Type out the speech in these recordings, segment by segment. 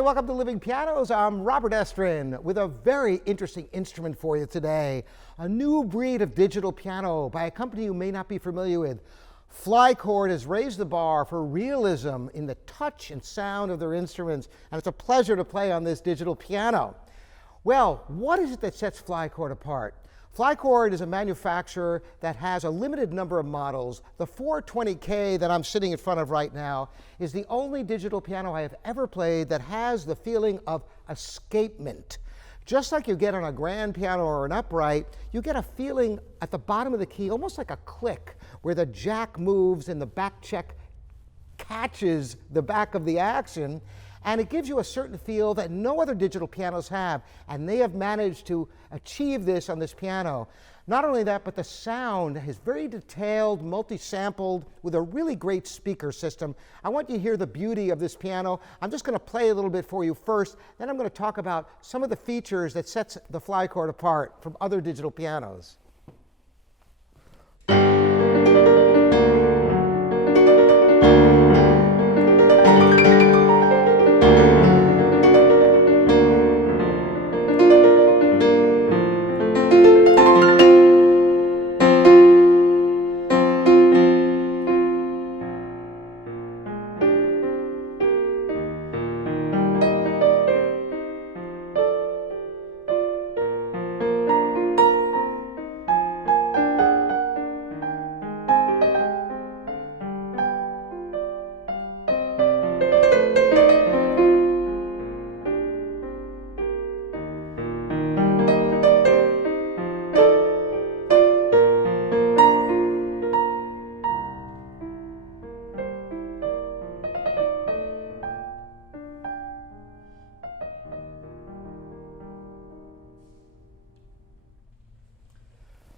Hi, welcome to Living Pianos. I'm Robert Estrin with a very interesting instrument for you today. A new breed of digital piano by a company you may not be familiar with. Flychord has raised the bar for realism in the touch and sound of their instruments, and it's a pleasure to play on this digital piano. Well, what is it that sets Flychord apart? Flychord is a manufacturer that has a limited number of models. The 420K that I'm sitting in front of right now is the only digital piano I have ever played that has the feeling of escapement. Just like you get on a grand piano or an upright, you get a feeling at the bottom of the key, almost like a click, where the jack moves and the back check catches the back of the action, and it gives you a certain feel that no other digital pianos have, and they have managed to achieve this on this piano. Not only that, but the sound is very detailed, multi-sampled, with a really great speaker system. I want you to hear the beauty of this piano. I'm just going to play a little bit for you first, then I'm going to talk about some of the features that sets the Flychord apart from other digital pianos.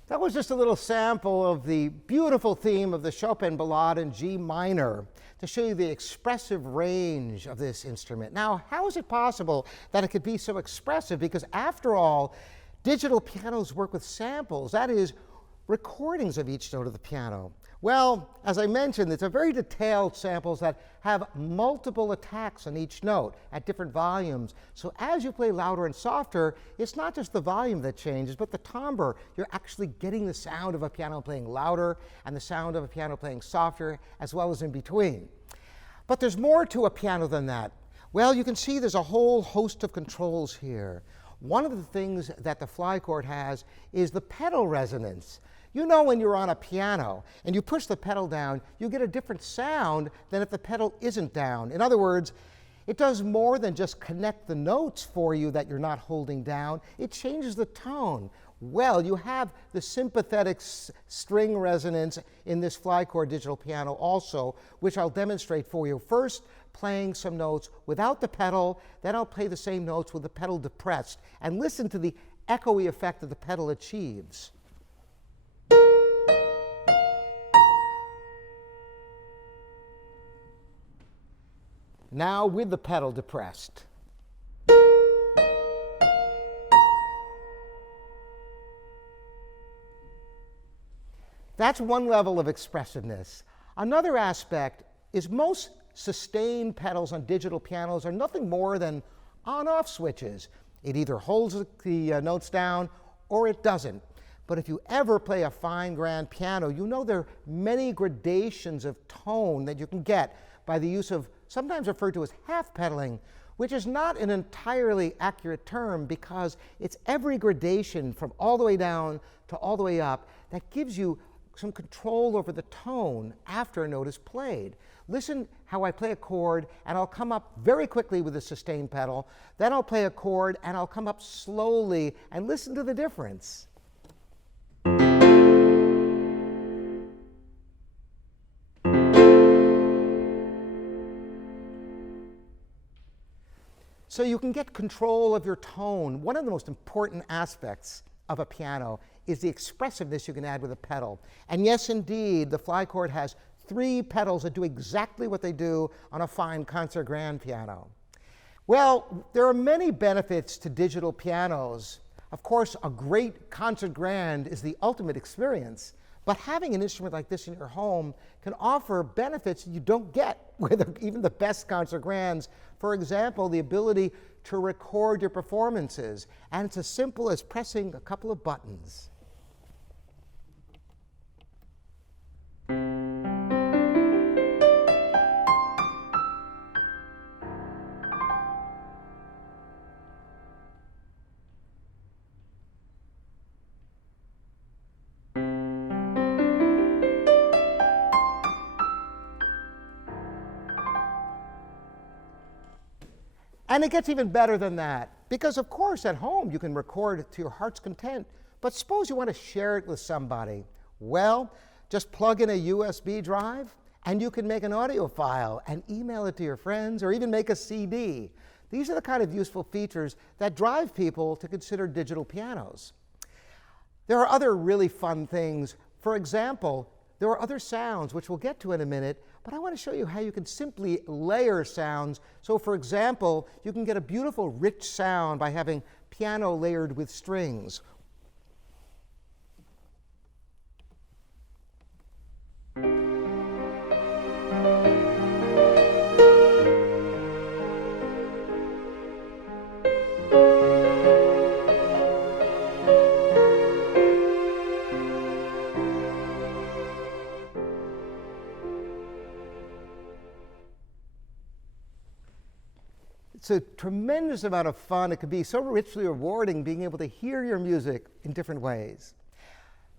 That was just a little sample of the beautiful theme of the Chopin Ballade in G minor to show you the expressive range of this instrument. Now, how is it possible that it could be so expressive? Because after all, digital pianos work with samples, that is, recordings of each note of the piano. Well, as I mentioned, it's a very detailed samples that have multiple attacks on each note at different volumes. So as you play louder and softer, it's not just the volume that changes, but the timbre. You're actually getting the sound of a piano playing louder and the sound of a piano playing softer, as well as in between. But there's more to a piano than that. Well, you can see there's a whole host of controls here. One of the things that the Flychord has is the pedal resonance. You know, when you're on a piano and you push the pedal down, you get a different sound than if the pedal isn't down. In other words, it does more than just connect the notes for you that you're not holding down. It changes the tone. Well, you have the sympathetic string resonance in this Flychord digital piano also, which I'll demonstrate for you. First, playing some notes without the pedal, then I'll play the same notes with the pedal depressed, and listen to the echoey effect that the pedal achieves. Now with the pedal depressed. That's one level of expressiveness. Another aspect is most sustained pedals on digital pianos are nothing more than on-off switches. It either holds the notes down or it doesn't. But if you ever play a fine grand piano, you know there are many gradations of tone that you can get by the use of sometimes referred to as half pedaling, which is not an entirely accurate term because it's every gradation from all the way down to all the way up that gives you some control over the tone after a note is played. Listen how I play a chord, and I'll come up very quickly with the sustain pedal. Then I'll play a chord, and I'll come up slowly, and listen to the difference. So you can get control of your tone. One of the most important aspects of a piano is the expressiveness you can add with a pedal. And yes, indeed, the Flychord has 3 pedals that do exactly what they do on a fine concert grand piano. Well, there are many benefits to digital pianos. Of course, a great concert grand is the ultimate experience. But having an instrument like this in your home can offer benefits you don't get with even the best concertgrands. For example, the ability to record your performances. And it's as simple as pressing a couple of buttons. And it gets even better than that, because of course at home you can record to your heart's content, but suppose you want to share it with somebody. Well, just plug in a USB drive and you can make an audio file and email it to your friends, or even make a CD. These are the kind of useful features that drive people to consider digital pianos. There are other really fun things. For example, there are other sounds, which we'll get to in a minute, but I want to show you how you can simply layer sounds. So for example, you can get a beautiful rich sound by having piano layered with strings. It's a tremendous amount of fun. It can be so richly rewarding being able to hear your music in different ways.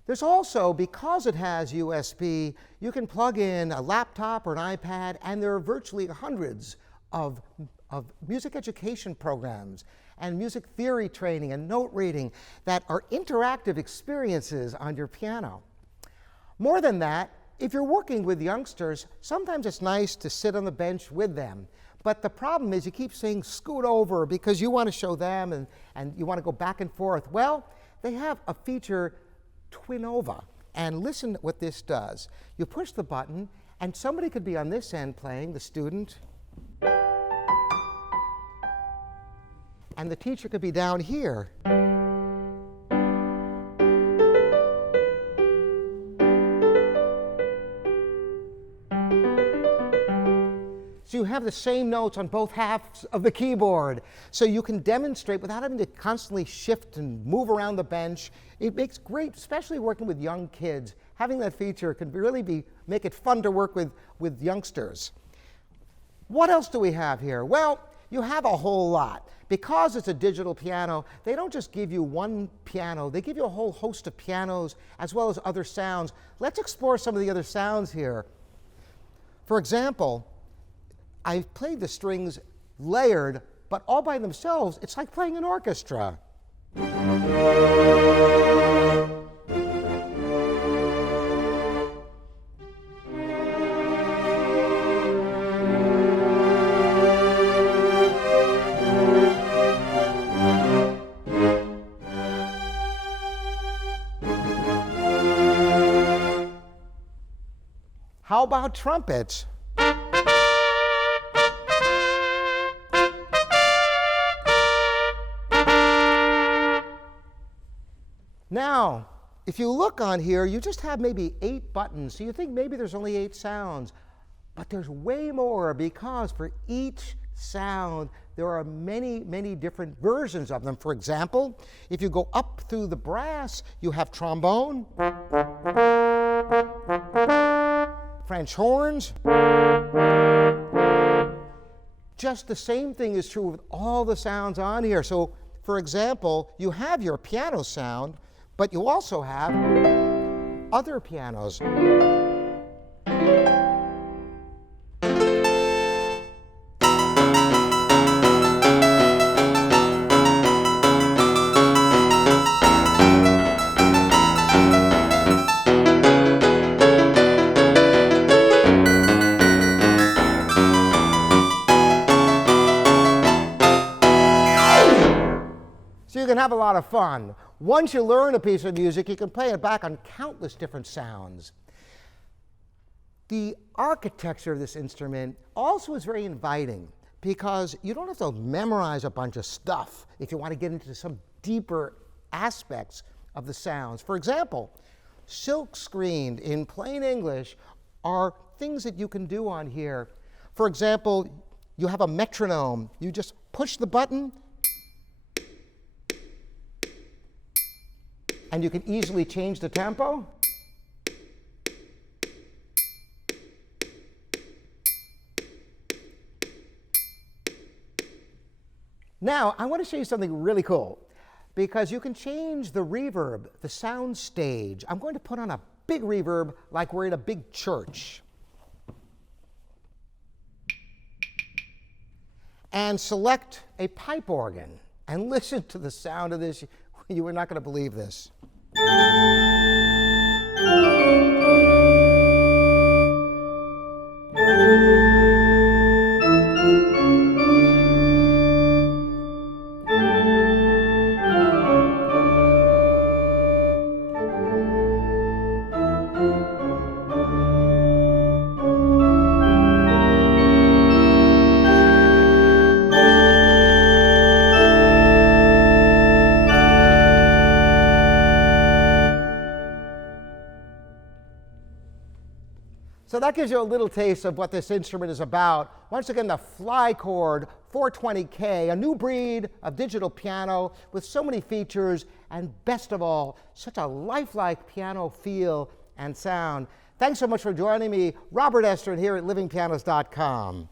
There's also, because it has USB, you can plug in a laptop or an iPad, and there are virtually hundreds of music education programs and music theory training and note reading that are interactive experiences on your piano. More than that, if you're working with youngsters, sometimes it's nice to sit on the bench with them. But the problem is you keep saying scoot over because you want to show them and you want to go back and forth. Well, they have a feature, Twinova. And listen what this does. You push the button and somebody could be on this end playing, the student. And the teacher could be down here. So you have the same notes on both halves of the keyboard. So you can demonstrate without having to constantly shift and move around the bench. It makes great, especially working with young kids. Having that feature can really make it fun to work with youngsters. What else do we have here? Well, you have a whole lot. Because it's a digital piano, they don't just give you one piano, they give you a whole host of pianos as well as other sounds. Let's explore some of the other sounds here. For example, I've played the strings layered, but all by themselves, it's like playing an orchestra. How about trumpets? Now, if you look on here, you just have maybe 8 buttons. So you think maybe there's only 8 sounds. But there's way more, because for each sound, there are many, many different versions of them. For example, if you go up through the brass, you have trombone, French horns. Just the same thing is true with all the sounds on here. So, for example, you have your piano sound, but you also have other pianos. So you can have a lot of fun. Once you learn a piece of music, you can play it back on countless different sounds. The architecture of this instrument also is very inviting, because you don't have to memorize a bunch of stuff if you want to get into some deeper aspects of the sounds. For example, silk screened in plain English, are things that you can do on here. For example, you have a metronome. You just push the button, and you can easily change the tempo. Now, I want to show you something really cool, because you can change the reverb, the sound stage. I'm going to put on a big reverb like we're in a big church. And select a pipe organ. And listen to the sound of this. You are not going to believe this. So that gives you a little taste of what this instrument is about. Once again, the Flychord 420K, a new breed of digital piano with so many features, and best of all, such a lifelike piano feel and sound. Thanks so much for joining me, Robert Estrin, here at livingpianos.com.